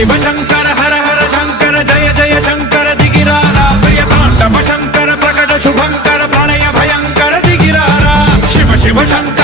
शिव शंकर हर हर शंकर जय जय शंकर दिगिरारा प्रिय तांडव शंकर प्रकट शुभंकर प्रणय भयंकर दिगिरारा शिव शिव शंकर